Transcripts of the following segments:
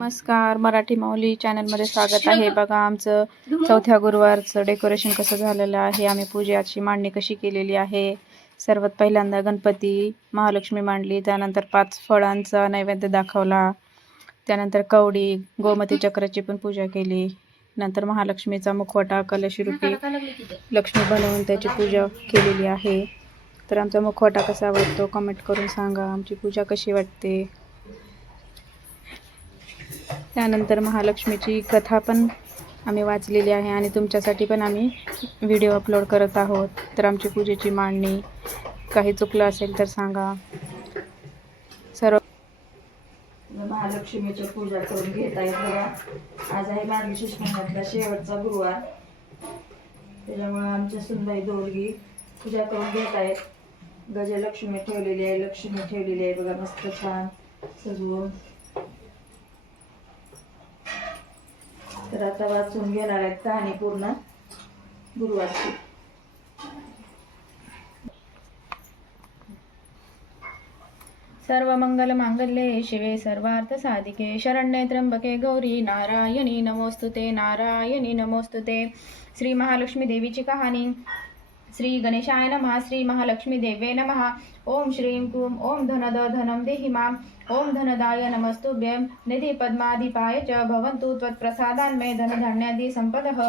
नमस्कार, मराठी माऊली चॅनलमध्ये स्वागत आहे. बघा आमचं चौथ्या गुरुवारचं डेकोरेशन कसं झालेलं आहे. आम्ही पूजेची मांडणी कशी केलेली आहे. सर्वात पहिल्यांदा गणपती महालक्ष्मी मांडली, त्यानंतर 5 फळांचा नैवेद्य दाखवला, त्यानंतर कवडी गोमती चक्राची पण पूजा केली, नंतर महालक्ष्मीचा मुखवटा कलशरूपी लक्ष्मी बनवून त्याची पूजा केलेली आहे. तर आमचा मुखवटा कसा वाटतो कमेंट करून सांगा. आमची पूजा कशी वाटते. त्यानंतर महालक्ष्मीची कथा पण आम्ही वाचलेली आहे आणि तुमच्यासाठी पण आम्ही व्हिडिओ अपलोड करत आहोत. तर आमची पूजेची मांडणी काही चुकलं असेल तर सांगा. सर्व महालक्ष्मीची पूजा करून घेत आहेत बघा. आज आहे मार्गशीर्ष महिन्यातला शेवटचा गुरुवार, त्याच्यामुळे आमच्या सुनबाई दोघी पूजा करून घेत आहेत. गजलक्ष्मी ठेवलेली आहे, लक्ष्मी ठेवलेली आहे बघा, मस्त छान सजवून. तर आता वाचून घेणार आहेत कहाणी पूर्ण गुरुवारची. सर्व मंगल मांगल्ये शिवे सर्वार्थ साधिके शरण्ये त्र्यंबके गौरी नारायणी नमोस्तुते नारायणी नमोस्तुते. श्री महालक्ष्मी देवीची कहाणी. श्री गणेशाय नमः. श्री महालक्ष्मी देवे नमः. ओम श्रीं क्रूं ओम धनद धनं देहि मां. ओम धनदाय नमस्तुभ्यं. निधि पद्माधिपाय च भवन्तु त्वत्प्रसादान्मे धनधान्यादि संपदः.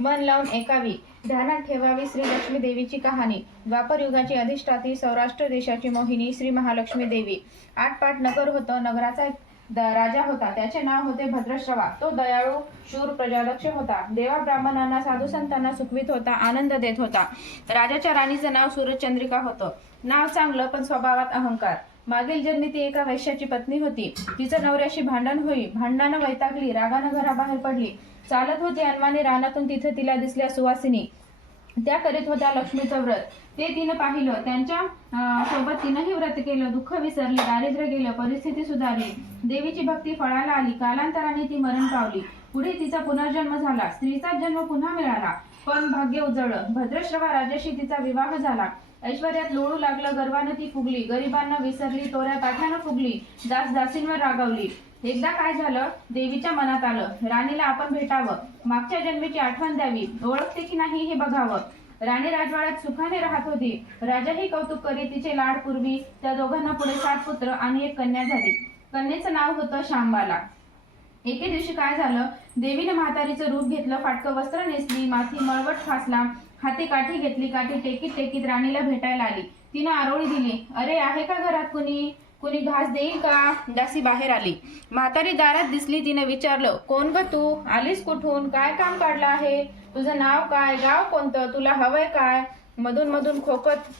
मन लावून ऐकावी, ध्यानात ठेवावी. श्री लक्ष्मी देवीची कहाणी. द्वापर युगाची अधिष्ठाती, सौराष्ट्र देशाची मोहिनी श्री महालक्ष्मी देवी. आटपाट नगर होतं. नगराचा एक राजा होता. त्याचे नाव होते भद्रश्रवा. तो दयाळू शूर प्रजादक्ष होता. देवा ब्राह्मणांना साधू संतांना सुखवित होता, आनंद देत होता. राजाच्या राणीचं नाव सूरजचंद्रिका होतं. नाव चांगलं पण स्वभावात अहंकार. मागील जन्मी ती एका वैश्याची पत्नी होती. तिचं नवऱ्याशी भांडण होई. भांडणानं वैतागली, रागानं घराबाहेर पडली. चालत होती अनवाणी रानातून. तिथे तिला दिसल्या सुवासिनी. त्या करीत होत्या लक्ष्मीचं व्रत. ते तिनं पाहिलं. त्यांच्या सोबत तिनंही व्रत केलं. दुःख विसरले, दारिद्र्य गेलं, परिस्थिती सुधारली. देवीची भक्ती फळाला आली. कालांतराने ती मरण पावली. पुढे तिचा पुनर्जन्म झाला. स्त्रीचा जन्म पुन्हा मिळाला, पण भाग्य उजळलं. भद्रश्रवा राजाशी तिचा विवाह झाला. ऐश्वर्यात लोळू लागलं. गर्वानं ती फुगली. गरिबांना विसरली. तोऱ्या ताठ्यानं फुगली. दास दासींवर रागावली. एकदा काय झालं, देवीच्या मनात आलं, राणीला आपण भेटावं, मागच्या जन्मीची आठवण द्यावी, ओळखते की नाही हे बघावं. राणी राजवाड्यात सुखाने राहत होती. राजाही कौतुक करी तिचे लाड पूर्वी. त्या दोघांना पुढे 7 पुत्र आणि 1 कन्या झाली. कन्येचं नाव होतं शांबाला. एके दिवशी काय झालं, देवीने म्हातारीचं रूप घेतलं. फाटकं वस्त्र नेसली, माथी मळवट फासला, हाती काठी घेतली. काठी टेकीत टेकीत राणीला भेटायला आली. तिनं आरोळी दिली. अरे, आहे का घरात कुणी? कुणी घास देईल का? दासी बाहेर आली. म्हातारी दारात दिसली. तिने विचारलं, कोण ग तू? आलीस कुठून? काय काम काढलं आहे? तुझं नाव काय? गाव कोणतं? तुला हवंय काय? मधून मधून खोकत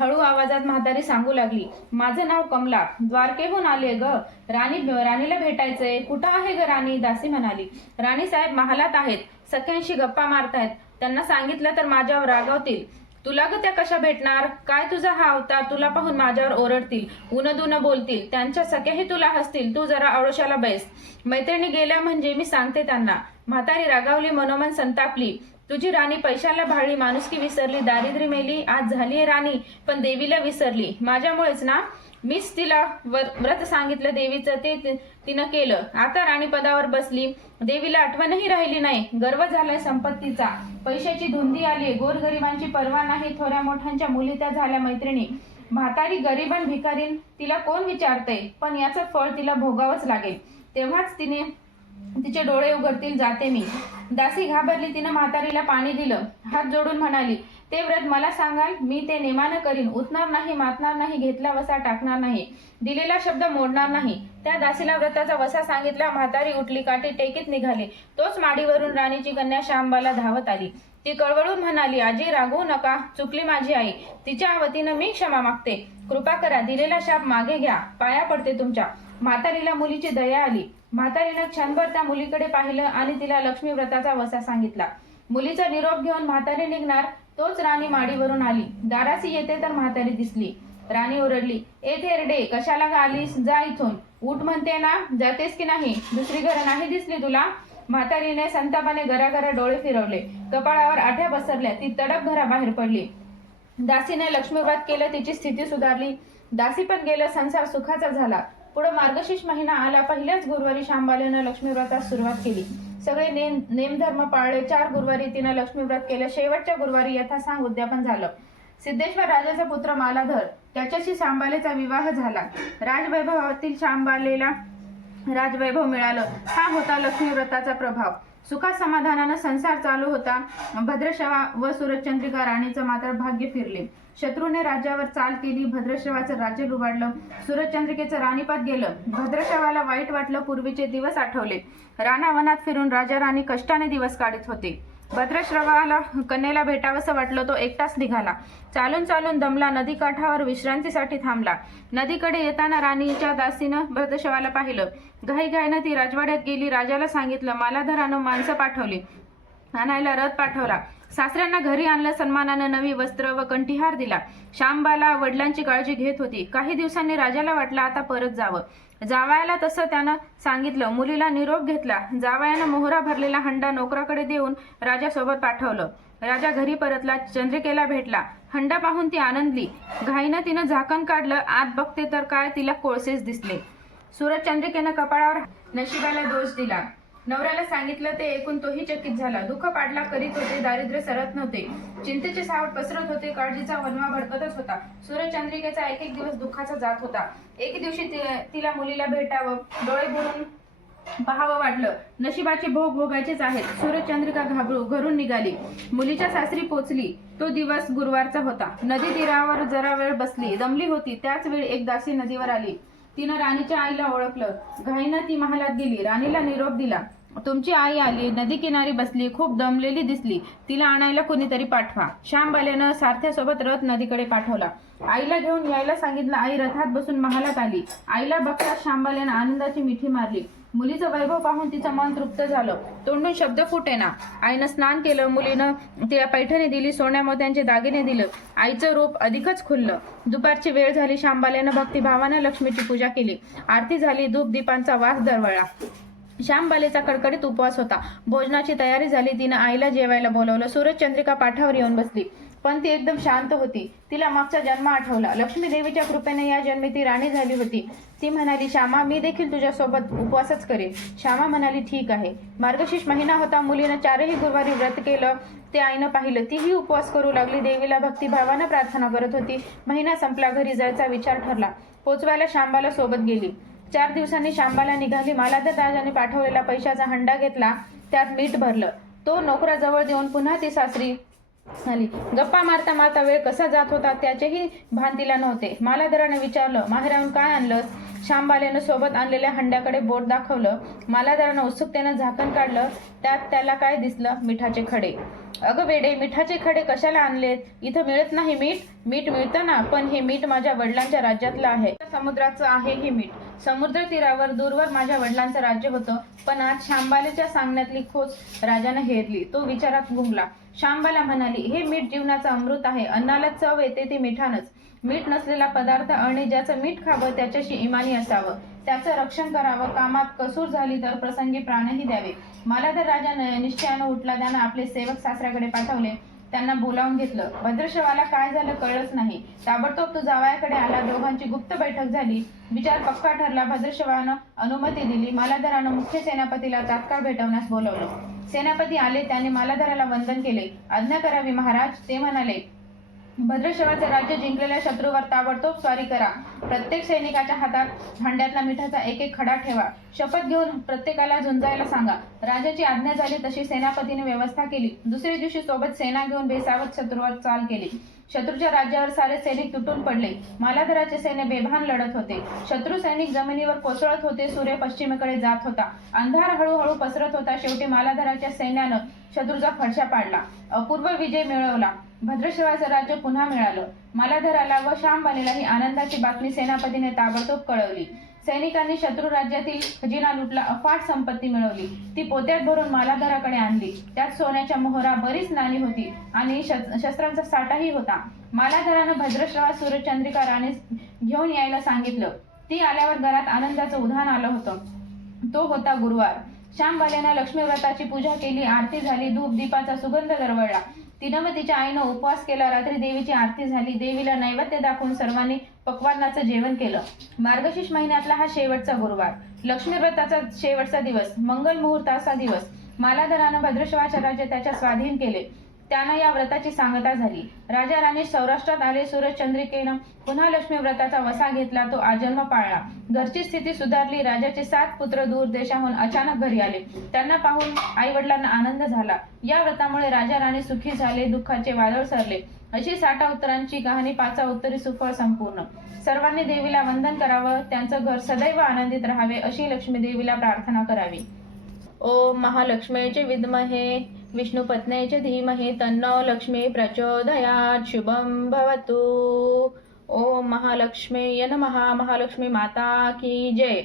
हळू आवाजात म्हातारी सांगू लागली, माझं नाव कमला, द्वारकेहून आले ग. राणीला भेटायचंय. कुठं आहे ग राणी? दासी म्हणाली. राणी साहेब महालात आहेत. सख्यांशी गप्पा मारतायत. त्यांना सांगितलं तर माझ्यावर रागावतील. तुला ग त्या कशा भेटणार? काय तुझा हा अवतार? तुला पाहून माझ्यावर ओरडतील, उनदुन बोलतील. त्यांच्या सख्याही तुला हसतील. तू जरा आळोशाला बैस. मैत्रिणी गेल्या म्हणजे मी सांगते त्यांना. म्हातारी रागावली, मनोमन संतापली. तुझी राणी पैशाला भाळली, माणुसकी विसरली, दारिद्र्य मेली. आज झालीये राणी, पण देवीला विसरली. माझ्यामुळेच ना. मीच तिला व्रत सांगितलं देवीचं, ते तिनं केलं. आता राणी पदावर बसली. देवीला आठवणही राहिली नाही. गर्व झालाय संपत्तीचा. पैशाची धुंदी आली. गोरगरिबांची पर्वा नाही. थोड्या मोठ्यांच्या मुली त्या झाल्या मैत्रिणी. म्हातारी गरीबन भिकारीन तिला कोण विचारतंय, पण याचं फळ तिला भोगावंच लागेल. तेव्हाच तिचे डोळे उघडतील. जाते मी. दासी घाबरली. तिनं म्हातारीला पाणी दिलं. हात जोडून म्हणाली, ते व्रत मला सांगाल, मी ते नेमानं करीन. उतणार नाही, मातणार नाही, घेतला वसा टाकणार नाही, दिलेला शब्द मोडणार नाही. त्या दासीला व्रताचा वसा सांगितला. म्हातारी उठली, काठी टेकीत निघाली. तोच माडीवरून राणीची कन्या शांबाला धावत आली. ती कळवळून म्हणाली, आजी रागवू नका, चुकली माझी आई. तिच्या वतीनं मी क्षमा मागते. कृपा करा, दिलेला शाप मागे घ्या, पाया पडते तुमच्या. म्हातारीला मुलीची दया आली. म्हातारीनं क्षणभर त्या मुलीकडे पाहिलं आणि तिला लक्ष्मी व्रताचा वसा सांगितला. मुलीचा निरोप घेऊन म्हातारी निघणार, तोच राणी माडीवरून आली. दारासी येते तर म्हातारी दिसली. राणी ओरडली, ए थेरडे, कशाला आलीस? जा इथून. उठ म्हणते ना, जातेस की नाही? दुसरी घरं नाही दिसली तुला? म्हातारीने संतापाने घराघरा डोळे फिरवले. कपाळावर आठ्या पसरल्या. ती तडक घराबाहेर पडली. दासीने लक्ष्मी व्रत केलं. तिची स्थिती सुधारली. दासी पण गेलं. संसार सुखाचा झाला. पुढे मार्गशीर्ष महिना आला. पहिल्याच गुरुवारी शांबालेनं लक्ष्मी व्रतास सुरुवात केली. सगळे नेमधर्म पाळले. 4 गुरुवारी तिनं लक्ष्मी व्रत केलं. शेवटच्या गुरुवारी यथासांग उद्यापन झालं. सिद्धेश्वर राजाचा पुत्र मालाधर त्याच्याशी शांबालेचा विवाह झाला. राजवैभवातील शांबालेला राजवैभव मिळालं. हा होता लक्ष्मी व्रताचा प्रभाव. सुखा समाधानानं संसार चालू होता. भद्रश्रवा व सूरजचंद्रिका राणीचं मात्र भाग्य फिरले. शत्रूने राज्यावर चाल केली. भद्रश्रवाचं राज्य लुबाडलं. सूरजचंद्रिकेचं राणीपद गेलं. भद्रश्रवाला वाईट वाटलं. पूर्वीचे दिवस आठवले. रानावनात फिरून राजा राणी कष्टाने दिवस काढत होते. भद्रश्रवाला कन्येला भेटावंसं वाटलं. तो एकटाच निघाला. चालून चालून दमला. नदीकाठावर विश्रांतीसाठी थांबला. नदीकडे येताना राणीच्या दासीनं भद्रश्रवाला पाहिलं. घाईघाईनं ती राजवाड्यात गेली. राजाला सांगितलं. मालाधरानं माणसं पाठवली आणायला रथ पाठवला. सासऱ्यांना घरी आणलं. सन्मानानं नवी वस्त्र व कंठीहार दिला. शांबाला वडिलांची काळजी घेत होती. काही दिवसांनी राजाला वाटलं आता परत जावं. जावयाला तसं त्यानं सांगितलं. मुलीला निरोप घेतला. जावयानं मोहरा भरलेला हंडा नोकराकडे देऊन राजासोबत पाठवलं. राजा घरी परतला. चंद्रिकेला भेटला. हंडा पाहून ती आनंदली. घाईनं तिनं झाकण काढलं. आत बघते तर काय तिला कोळसेच दिसले. सूरजचंद्रिकेनं कपाळावर नशिबाला दोष दिला. नवऱ्याला सांगितलं ते ऐकून तोही चकित झाला. दुःख पाडला करीत होते. दारिद्र्य सरत नव्हते. चिंतेचे सावट पसरत होते. काळजीचा वनवा भडकतच होता. सूरजचंद्रिकेचा एक एक दिवस दुःखाचा जात होता. एक दिवशी तिला मुलीला भेटावं, डोळे भरून पाहावं वाटलं. नशिबाचे भोग भोगायचेच आहेत. सूरजचंद्रिका घरून निघाली. मुलीच्या सासरी पोचली. तो दिवस गुरुवारचा होता. नदी तीरावर जरा वेळ बसली. दमली होती. त्याच वेळी एक दासी नदीवर आली. तिनं राणीच्या आईला ओळखलं. घाईनं ती महालात गेली. राणीला निरोप दिला. तुमची आई आली. नदी किनारी बसली. खूप दमलेली दिसली. तिला आणायला कोणीतरी पाठवा. शांबालेनं सारथ्यासोबत रथ नदीकडे पाठवला. आईला घेऊन यायला सांगितलं. आई रथात बसून महालात आली. आईला बघताच शांबालेनं आनंदाची मिठी मारली. मुलीचं वैभव पाहून तिचं मन तृप्त झालं. तोंडून शब्द फुटेना. आईनं स्नान केलं. मुलीनं तिला पैठणी दिली. सोन्या मोत्यांचे दागिने दिलं. आईचं रूप अधिकच खुललं. दुपारची वेळ झाली. शांबालेनं भक्तिभावानं लक्ष्मीची पूजा केली. आरती झाली. धूप दीपांचा वास दरवळला. शांबालेचा कडकडीत उपवास होता. भोजनाची तयारी झाली. तिनं आईला जेवायला बोलवलं. सूरजचंद्रिका पाठावर येऊन बसली. पण ती एकदम शांत होती. तिला मागचा जन्म आठवला. लक्ष्मी देवीच्या कृपेने या जन्मी ती राणी झाली होती. ती म्हणाली, श्यामा मी देखील तुझ्यासोबत उपवासच करेन. श्यामा म्हणाली, ठीक आहे. मार्गशीर्ष महिना होता. मुलीनं 4ही गुरुवारी व्रत केलं. ते आईनं पाहिलं. तीही उपवास करू लागली. देवीला भक्तिभावानं प्रार्थना करत होती. महिना संपला. घरी जायचा विचार ठरला. पोचवायला शांबाला सोबत गेली. 4 दिवसांनी शांबाला निघाली. मालाधर राजाने पाठवलेला पैशाचा हंडा घेतला. त्यात मीठ भरलं. तो नोकराजवळ देऊन पुन्हा ती सासरी आली. गप्पा मारता मारता वेळ कसा जात होता त्याचेही भान तिला नव्हते. मालाधराने विचारलं, माहेराहून काय आणलंस? शांबालेनं सोबत आणलेल्या हंड्याकडे बोट दाखवलं. मालाधरानं उत्सुकतेनं झाकण काढलं. त्यात त्याला काय दिसलं? मिठाचे खडे. अगं वेडे, मिठाचे खडे कशाला आणलेत? इथं मिळत नाही मीठ? मीठ मिळतं ना, पण हे मीठ माझ्या वडिलांच्या राज्यातलं आहे. समुद्राचं आहे हे मीठ. समुद्र तीरावर दूरवर माझ्या वडिलांचं राज्य होतं. पण आज शांबालेच्या सांगण्यातली खोच राजानं हेरली. तो विचारात गुंगला. शांबाला म्हणाली, हे मीठ जीवनाचं अमृत आहे. अन्नाला चव येते ते मिठानंच. मीठ नसलेला पदार्थ आणि ज्याचं मीठ खावं त्याच्याशी इमानी असावं. त्याचं रक्षण करावं. कामात कसूर झाली तर प्रसंगी प्राणही द्यावे. मालाधर राजा निश्चयानं उठला. त्यानं आपले सेवक सासऱ्याकडे पाठवले. त्यांना बोलावून घेतलं. भद्रश्रवाला काय झालं कळलंच नाही. ताबडतोब तो जावयाकडे आला. दोघांची गुप्त बैठक झाली. विचार पक्का ठरला. भद्रश्रवानं अनुमती दिली. मालाधरानं मुख्य सेनापतीला तात्काळ भेटवण्यास बोलवलं. सेनापती आले. त्याने मालाधराला वंदन केले. आज्ञा करावी महाराज. ते म्हणाले, भद्रश्रवाचे राज्य जिंकलेल्या शत्रूवर ताबडतोब स्वारी करा. प्रत्येक सैनिकाच्या हातात हंड्यातला मिठाचा एक एक खडा ठेवा. शपथ घेऊन प्रत्येकाला झुंजायला सांगा. राजाची आज्ञा झाली तशी सेनापतीने व्यवस्था केली. दुसऱ्या दिवशी सोबत सेना घेऊन बेसावत शत्रूवर चाल केली. शत्रूच्या राज्यावर सारे सैनिक तुटून पडले. मालाधराचे सैन्य बेभान लढत होते. शत्रू सैनिक जमिनीवर कोसळत होते. सूर्य पश्चिमेकडे जात होता. अंधार हळूहळू पसरत होता. शेवटी मालाधराच्या सैन्यानं शत्रूचा फडशा पाडला. अपूर्व विजय मिळवला. भद्रश्रवाचं राज्य पुन्हा मिळालं. मालाधराला व शांबालेलाही आनंदाची बातमी सेनापतीने ताबडतोब कळवली. सैनिकांनी शत्रू राज्यातील खजिना लुटला. अफाट संपत्ती मिळवली. ती पोत्यात भरून मालाधराकडे आणली. त्यात सोन्याच्या मोहरा, बरीच नाणी होती आणि शस्त्रांचा साठाही होता. मालाधरानं भद्रश्रवा सूरजचंद्रिका राणीस घेऊन यायला सांगितलं. ती आल्यावर घरात आनंदाचं उधाण आलं होतं. तो होता गुरुवार. शांबालेनं लक्ष्मी व्रताची पूजा केली. आरती झाली. धूप दीपाचा सुगंध दरवळला. तिनं व तिच्या आईनं उपवास केला. रात्री देवीची आरती झाली. देवीला नैवेद्य दाखवून सर्वांनी पक्वान्नाचं जेवण केलं. मार्गशीर्ष महिन्यातला हा शेवटचा गुरुवार, लक्ष्मी व्रताचा शेवटचा दिवस, मंगल मुहूर्ताचा दिवस. मालाधरानं भद्रश्वाचे राज्य त्याच्या स्वाधीन केले. त्यानं या व्रताची सांगता झाली. राजा राणी सौराष्ट्रात आले. सूर्यचंद्रिकेनं पुन्हा लक्ष्मी व्रताचा वसा घेतला. तो आजन्म पाळला. घरची स्थिती सुधारली. राजाचे 7 पुत्र दूर देशाहून अचानक घरी आले. त्यांना पाहून आई वडिलांना आनंद झाला. या व्रतामुळे राजा राणी सुखी झाले. दुःखाचे वादळ सरले. अशी 60 उत्तरांची कहाणी. 5 उत्तरी सुफळ संपूर्ण. सर्वांनी देवीला वंदन करावं. त्यांचं घर सदैव आनंदित राहावे अशी लक्ष्मी देवीला प्रार्थना करावी. ओम महालक्ष्मीचे विद्महे विष्णुपत्नीचे धीमहि तन्नो लक्ष्मी प्रचोदयात्. शुभं भवतु. ओम महालक्ष्मी नमः. महालक्ष्मी माता की जय.